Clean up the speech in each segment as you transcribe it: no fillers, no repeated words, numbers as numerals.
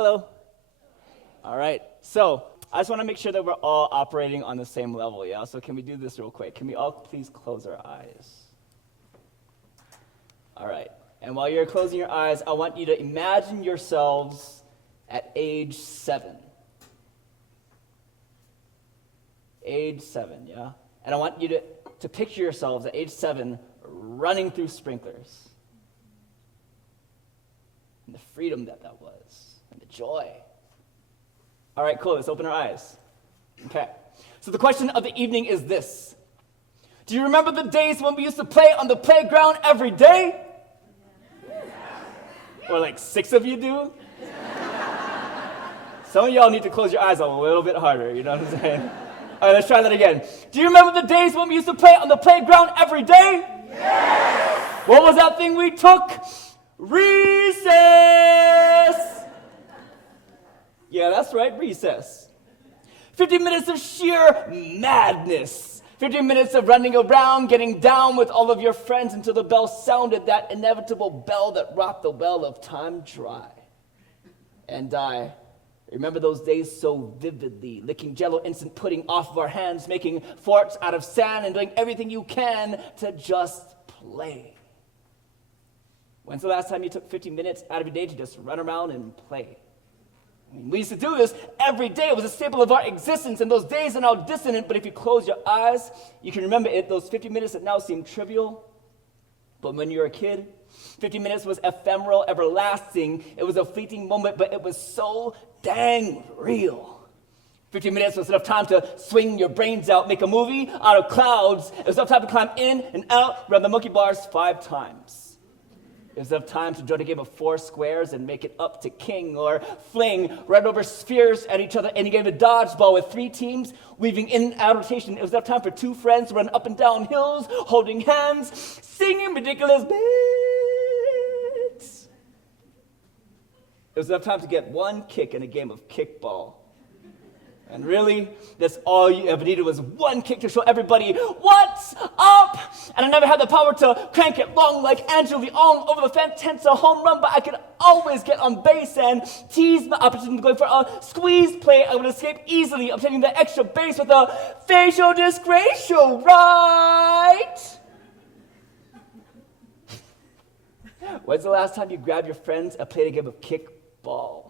Hello. All right, so I just want to make sure that we're all operating on the same level, yeah? So can we do this real quick? Can we all please close our eyes? All right, and while you're closing your eyes, I want you to imagine yourselves at age 7. Age 7, yeah? And I want you to picture yourselves at age 7 running through sprinklers. And the freedom that was, and the joy. All right, cool, let's open our eyes. Okay, so the question of the evening is this. Do you remember the days when we used to play on the playground every day? Or like 6 of you do? Some of y'all need to close your eyes a little bit harder, you know what I'm saying? All right, let's try that again. Do you remember the days when we used to play on the playground every day? Yes! What was that thing we took? Recess! Yeah, that's right, recess. 50 minutes of sheer madness. 50 minutes of running around, getting down with all of your friends until the bell sounded, that inevitable bell that rocked the well of time dry. And I remember those days so vividly, licking Jell-O instant pudding off of our hands, making forts out of sand, and doing everything you can to just play. When's the last time you took 50 minutes out of your day to just run around and play? I mean, we used to do this every day. It was a staple of our existence, and those days are now dissonant, but if you close your eyes, you can remember it, those 50 minutes that now seem trivial. But when you were a kid, 50 minutes was ephemeral, everlasting. It was a fleeting moment, but it was so dang real. 50 minutes was enough time to swing your brains out, make a movie out of clouds. It was enough time to climb in and out, run the monkey bars 5 times. It was enough time to join a game of 4 squares and make it up to king, or fling right over spheres at each other in a game of dodgeball with 3 teams weaving in and out of rotation. It was enough time for 2 friends to run up and down hills, holding hands, singing ridiculous bits. It was enough time to get 1 kick in a game of kickball. And really, that's all you ever needed was 1 kick to show everybody what's up. And I never had the power to crank it long like Andrew Leong over the fence a home run, but I could always get on base and tease my opportunity going for a squeeze play. I would escape easily, obtaining the extra base with a facial disgrace show, right? When's the last time you grabbed your friends and played a game of kickball?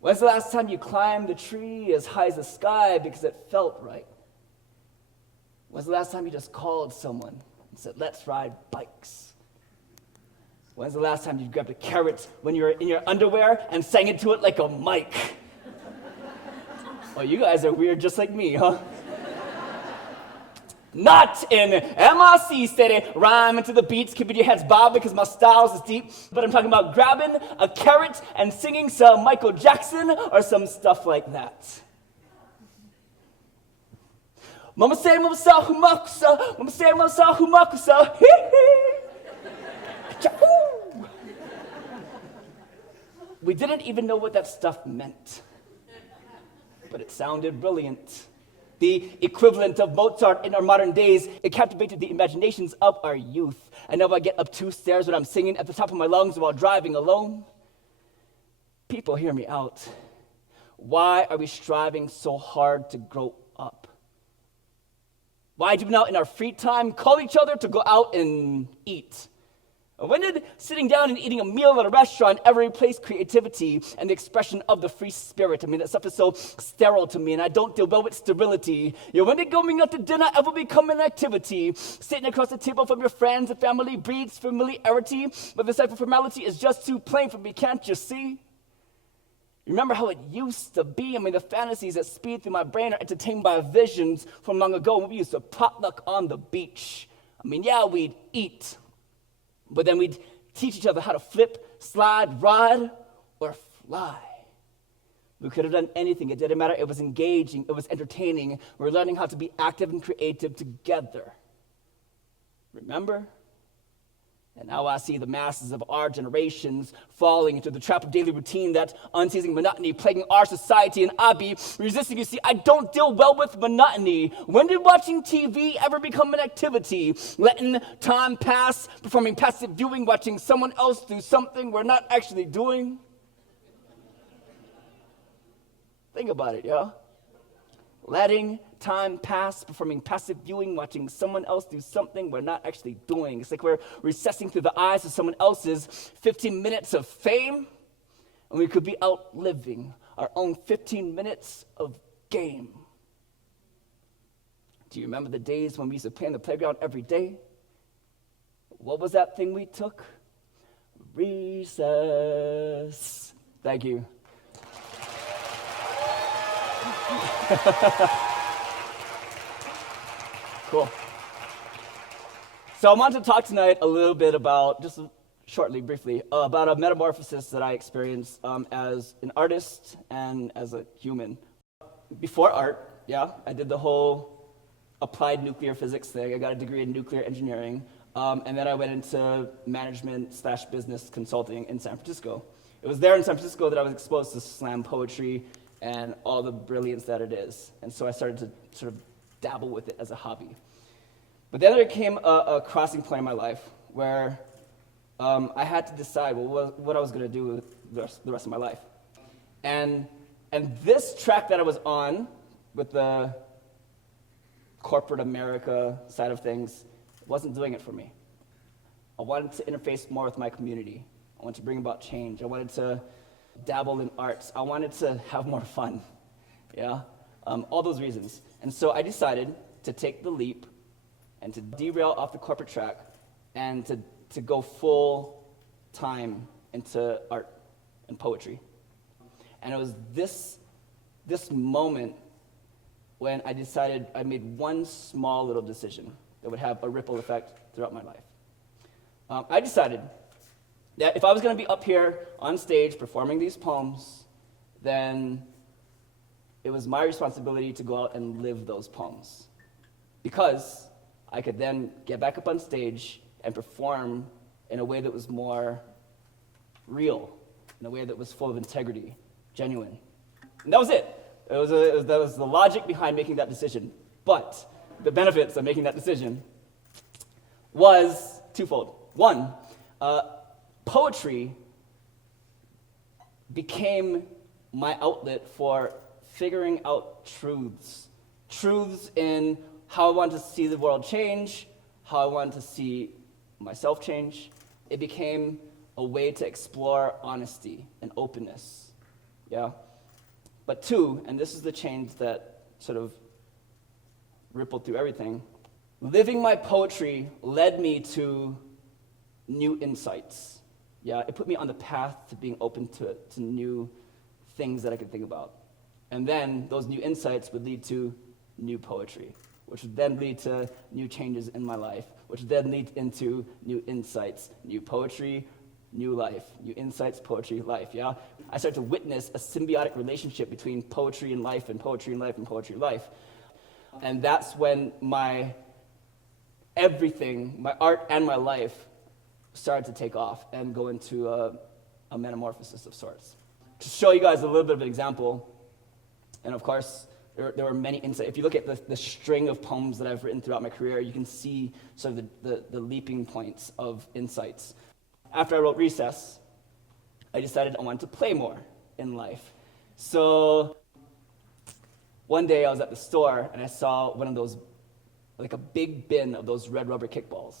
When's the last time you climbed a tree as high as the sky because it felt right? When's the last time you just called someone and said, let's ride bikes? When's the last time you grabbed a carrot when you were in your underwear and sang into it like a mic? Well, you guys are weird just like me, huh? Not in MRC City, rhyming to the beats, keeping your heads bob because my styles is deep. But I'm talking about grabbing a carrot and singing some Michael Jackson or some stuff like that. Mama say, mama saw humakusa, mama say, mama saw humakusa, hee hee. We didn't even know what that stuff meant, but it sounded brilliant. The equivalent of Mozart in our modern days, it captivated the imaginations of our youth. I know I get up 2 stairs when I'm singing at the top of my lungs while driving alone. People, hear me out. Why are we striving so hard to grow up? Why do we now in our free time call each other to go out and eat? When did sitting down and eating a meal at a restaurant ever replace creativity and the expression of the free spirit? I mean, that stuff is so sterile to me, and I don't deal well with sterility. When did going out to dinner ever become an activity? Sitting across the table from your friends and family breeds familiarity, but this type of formality is just too plain for me, can't you see? Remember how it used to be? I mean, the fantasies that speed through my brain are entertained by visions from long ago when we used to potluck on the beach. I mean, yeah, we'd eat, but then we'd teach each other how to flip, slide, ride, or fly. We could have done anything. It didn't matter. It was engaging. It was entertaining. We were learning how to be active and creative together. Remember? And now I see the masses of our generations falling into the trap of daily routine, that unceasing monotony plaguing our society, and I be resisting. You see, I don't deal well with monotony. When did watching TV ever become an activity? Letting time pass, performing passive viewing, watching someone else do something we're not actually doing? Think about it, yeah? Letting time pass, performing passive viewing, watching someone else do something we're not actually doing. It's like we're recessing through the eyes of someone else's 15 minutes of fame, and we could be out living our own 15 minutes of game. Do you remember the days when we used to play on the playground every day? What was that thing we took? Recess. Thank you. Cool. So I want to talk tonight a little bit about, just shortly, briefly, about a metamorphosis that I experienced as an artist and as a human. Before art, I did the whole applied nuclear physics thing. I got a degree in nuclear engineering, and then I went into management/business consulting in San Francisco. It was there in San Francisco that I was exposed to slam poetry and all the brilliance that it is. And so I started to sort of dabble with it as a hobby. But then there came a crossing point in my life where I had to decide what I was going to do with the rest of my life. And this track that I was on with the corporate America side of things wasn't doing it for me. I wanted to interface more with my community. I wanted to bring about change. I wanted to dabble in arts. I wanted to have more fun, all those reasons. And so I decided to take the leap and to derail off the corporate track and to go full time into art and poetry. And it was this moment when I decided I made one small little decision that would have a ripple effect throughout my life. I decided that if I was going to be up here on stage performing these poems, then it was my responsibility to go out and live those poems. Because I could then get back up on stage and perform in a way that was more real, in a way that was full of integrity, genuine. And that was it. That was the logic behind making that decision. But the benefits of making that decision was twofold. One, poetry became my outlet for figuring out truths. Truths in how I wanted to see the world change, how I wanted to see myself change. It became a way to explore honesty and openness. But two, and this is the change that sort of rippled through everything, living my poetry led me to new insights. It put me on the path to being open to new things that I could think about. And then those new insights would lead to new poetry, which would then lead to new changes in my life, which would then lead into new insights, new poetry, new life, new insights, poetry, life, I started to witness a symbiotic relationship between poetry and life and poetry and life and poetry and life. And that's when my everything, my art and my life, started to take off and go into a metamorphosis of sorts. To show you guys a little bit of an example, and of course, there were many insights. If you look at the string of poems that I've written throughout my career, you can see sort of the leaping points of insights. After I wrote Recess, I decided I wanted to play more in life. So one day I was at the store and I saw one of those, like a big bin of those red rubber kickballs.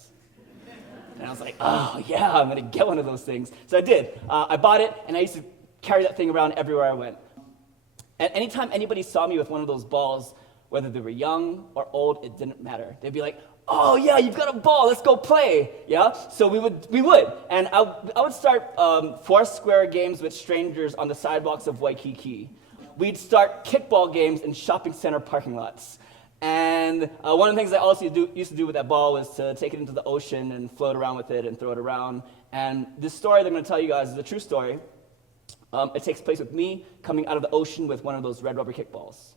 And I was like, oh yeah, I'm gonna get one of those things. So I did. I bought it and I used to carry that thing around everywhere I went. And anytime anybody saw me with one of those balls, whether they were young or old, it didn't matter. They'd be like, oh yeah, you've got a ball, let's go play, So we would. And I would start four-square games with strangers on the sidewalks of Waikiki. We'd start kickball games in shopping center parking lots. And one of the things I also used to do with that ball was to take it into the ocean and float around with it and throw it around. And this story that I'm going to tell you guys is a true story. It takes place with me coming out of the ocean with one of those red rubber kickballs.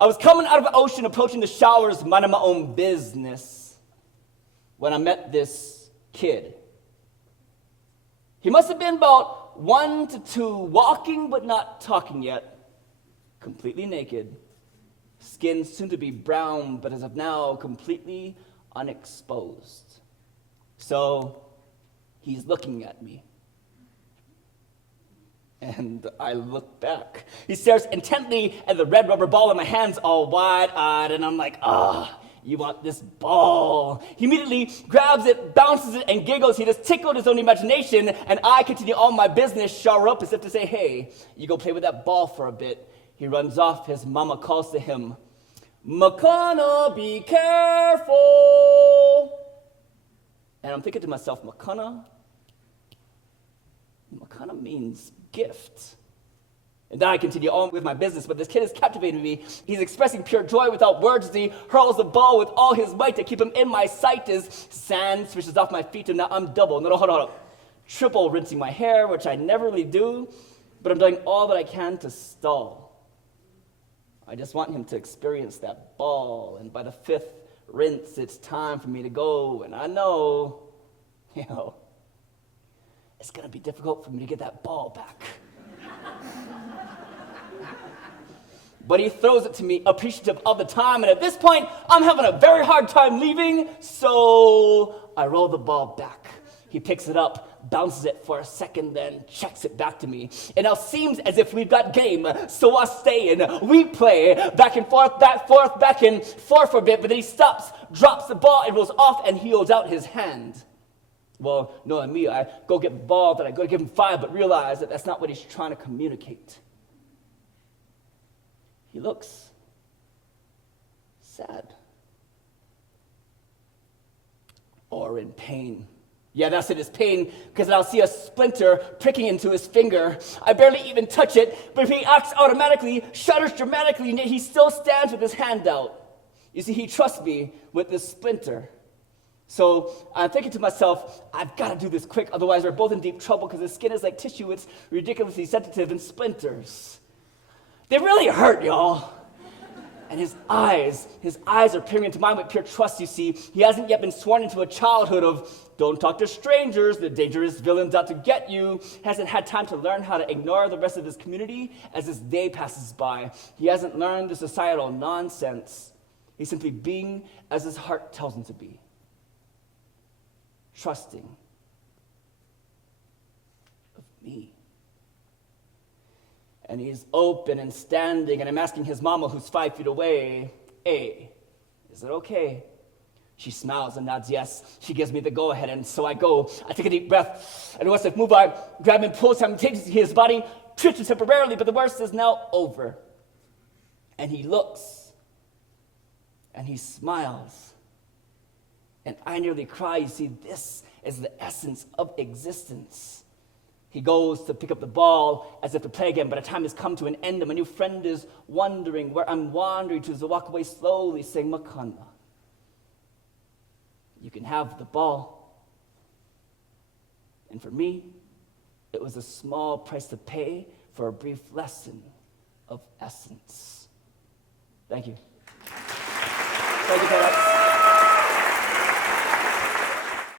I was coming out of the ocean, approaching the showers, minding my own business, when I met this kid. He must have been about 1 to 2, walking but not talking yet, completely naked, skin soon to be brown, but as of now, completely unexposed. So he's looking at me. And I look back. He stares intently at the red rubber ball in my hands, all wide-eyed, and I'm like, you want this ball. He immediately grabs it, bounces it, and giggles. He just tickled his own imagination, and I continue on my business, shower up as if to say, hey, you go play with that ball for a bit. He runs off. His mama calls to him, Makana, be careful. And I'm thinking to myself, Makana means gift. And then I continue on with my business, but this kid has captivated me. He's expressing pure joy without words as he hurls the ball with all his might to keep him in my sight as sand swishes off my feet, and now I'm double, no, hold on, triple rinsing my hair, which I never really do, but I'm doing all that I can to stall. I just want him to experience that ball, and by the fifth rinse, it's time for me to go, and I know, it's going to be difficult for me to get that ball back. But he throws it to me, appreciative of the time, and at this point, I'm having a very hard time leaving, so I roll the ball back. He picks it up, bounces it for a second, then checks it back to me. It now seems as if we've got game, so I stay and we play back and forth, back and forth for a bit, but then he stops, drops the ball, and rolls off, and he holds out his hand. Well, knowing me, I go get the ball, then I go give him 5, but realize that that's not what he's trying to communicate. He looks sad or in pain. Yeah, that's it, it's pain, because I'll see a splinter pricking into his finger. I barely even touch it, but he acts automatically, shudders dramatically, and yet he still stands with his hand out. You see, he trusts me with this splinter. So I'm thinking to myself, I've got to do this quick, otherwise we're both in deep trouble, because his skin is like tissue, it's ridiculously sensitive, and splinters, they really hurt, y'all. And his eyes are peering into mine with pure trust, you see. He hasn't yet been sworn into a childhood of, don't talk to strangers, the dangerous villain's out to get you. Hasn't had time to learn how to ignore the rest of his community as his day passes by. He hasn't learned the societal nonsense. He's simply being as his heart tells him to be. Trusting of me. And he's open and standing, and I'm asking his mama, who's 5 feet away, hey, is it okay? She smiles and nods yes. She gives me the go-ahead, and so I go. I take a deep breath, and once I move, I grab and pull simultaneously. His body twitches temporarily, but the worst is now over. And he looks, and he smiles, and I nearly cry. You see, this is the essence of existence. He goes to pick up the ball as if to play again, but a time has come to an end, and my new friend is wondering where I'm wandering to as I walk away slowly, saying, Makana, you can have the ball. And for me, it was a small price to pay for a brief lesson of essence. Thank you. Thank you, Poetic.